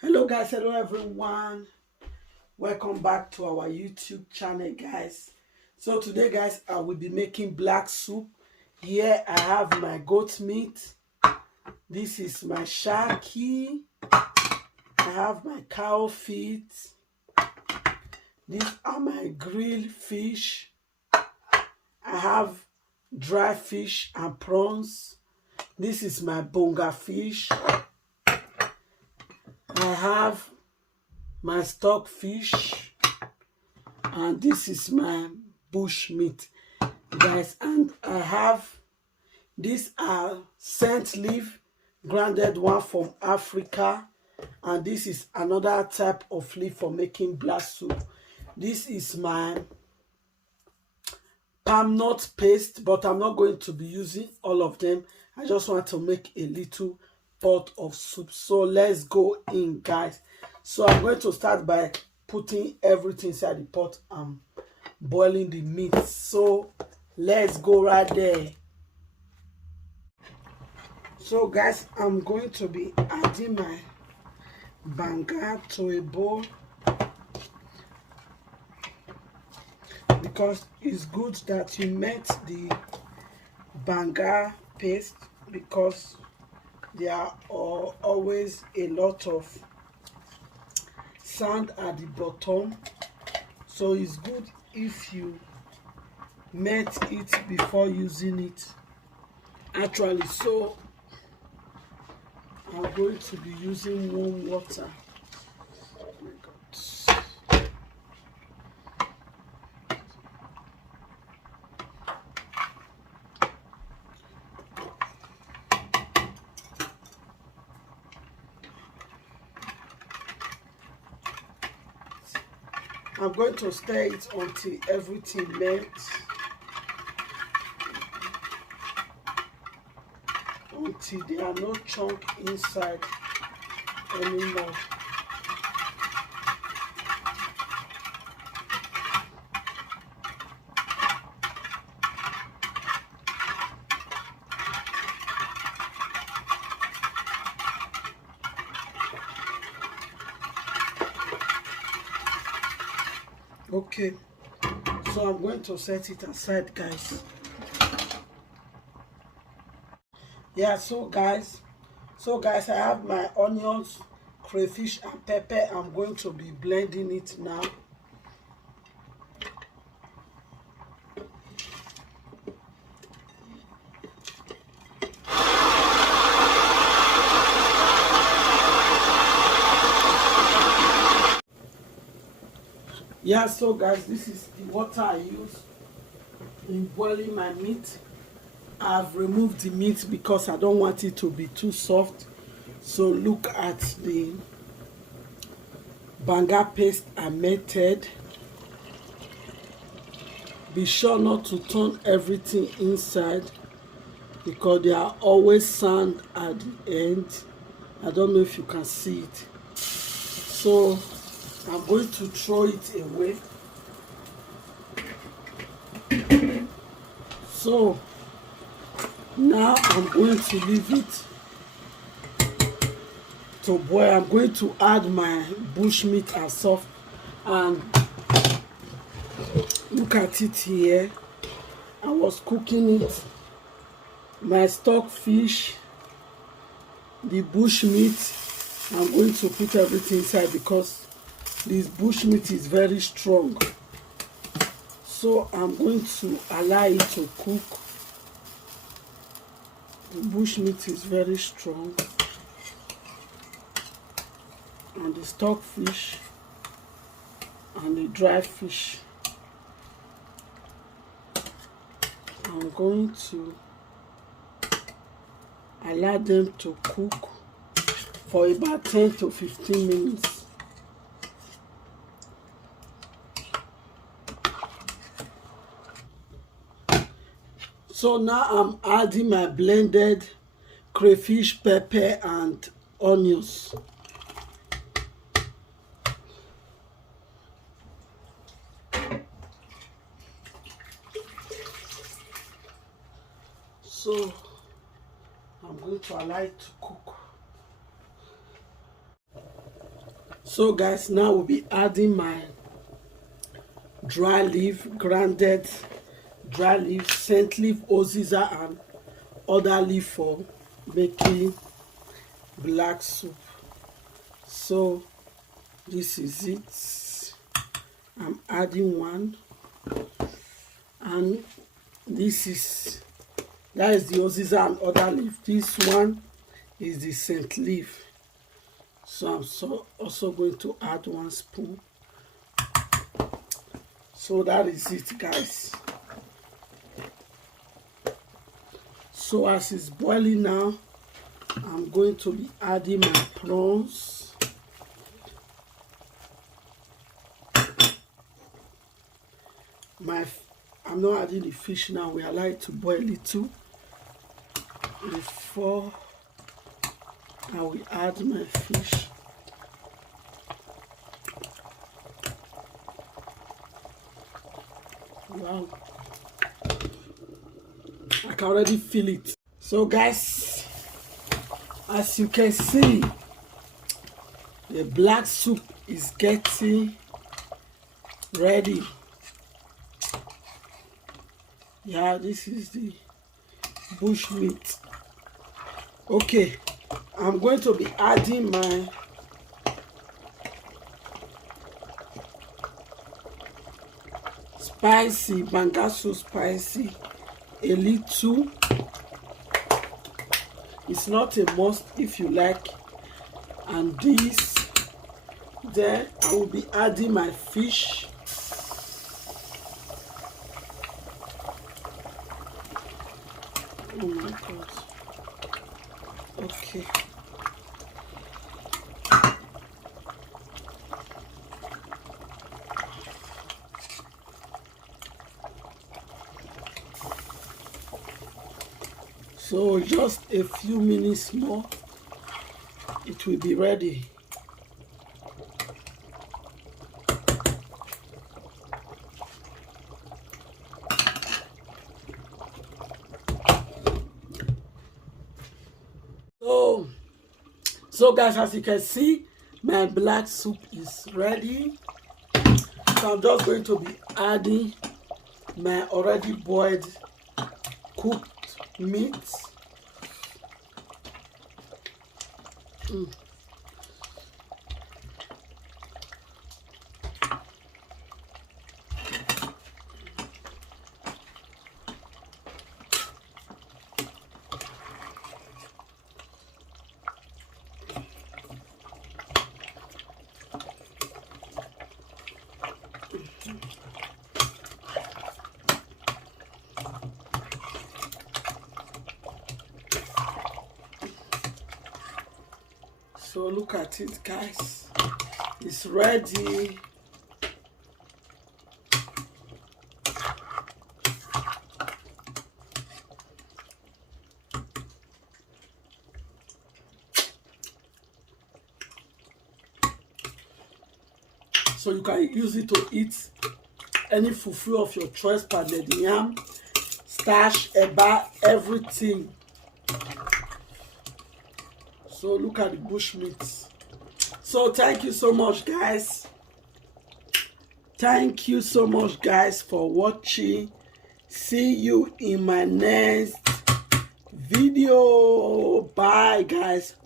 Hello guys, hello everyone, welcome back to our YouTube channel guys. So today guys, I will be making black soup. Here I have my goat meat, this is my shaki, I have my cow feet, these are my grilled fish, I have dry fish and prawns, this is my bonga fish, I have my stock fish, and this is my bush meat guys. And I have these are Sentleaf grounded one from Africa, and this is another type of leaf for making black soup. This is my palm nut paste, but I'm not going to be using all of them. I just want to make a little pot of soup. So let's go in guys. So I'm going to start by putting everything inside the pot and boiling the meat. So let's go right there. So guys, I'm going to be adding my banga to a bowl because it's good that you melt the banga paste because there are always a lot of sand at the bottom, so it's good if you melt it before using it actually. So I'm going to be using warm water. Oh my God. I'm going to stir it until everything melts, until there are no chunk inside anymore. Okay, so I'm going to set it aside guys. Yeah, so guys I have my onions, crayfish and pepper. I'm going to be blending it now. Yeah, so guys, this is the water I use in boiling my meat. I've removed the meat because I don't want it to be too soft. So look at the banga paste I melted. Be sure not to turn everything inside because there are always sand at the end. I don't know if you can see it. So I'm going to throw it away. So now I'm going to leave it to boil. I'm going to add my bush meat as soft, and look at it here. I was cooking it, my stock fish, the bush meat. I'm going to put everything inside because this bush meat is very strong. So I'm going to allow it to cook. The bush meat is very strong, and the stock fish and the dry fish. I'm going to allow them to cook for about 10 to 15 minutes. So now I'm adding my blended crayfish, pepper and onions. So I'm going to allow it to cook. So guys, now we'll be adding my dry leaf, grounded dry leaf, scent leaf, oziza, and other leaf for making black soup. So this is it. I'm adding one, and that is the oziza and other leaf. This one is the scent leaf. So I'm also going to add 1 spoon. So that is it, guys. So as it's boiling now, I'm going to be adding my prawns. I'm not adding the fish now. We allow it to boil it too before I will add my fish. Wow, I can already feel it. So guys, as you can see, the black soup is getting ready. Yeah, this is the bush meat. Okay, I'm going to be adding my spicy, bangasu spicy, a little. It's not a must if you like. And this, then I will be adding my fish. Oh my God. Okay. So just a few minutes more, it will be ready. So guys, as you can see, my black soup is ready. So I'm just going to be adding my already boiled cooked meat. So look at it, guys. It's ready. So you can use it to eat any fufu of your choice, pounded yam, starch, eba, everything. So look at the bush meat. So thank you so much, guys. Thank you so much, guys, for watching. See you in my next video. Bye, guys.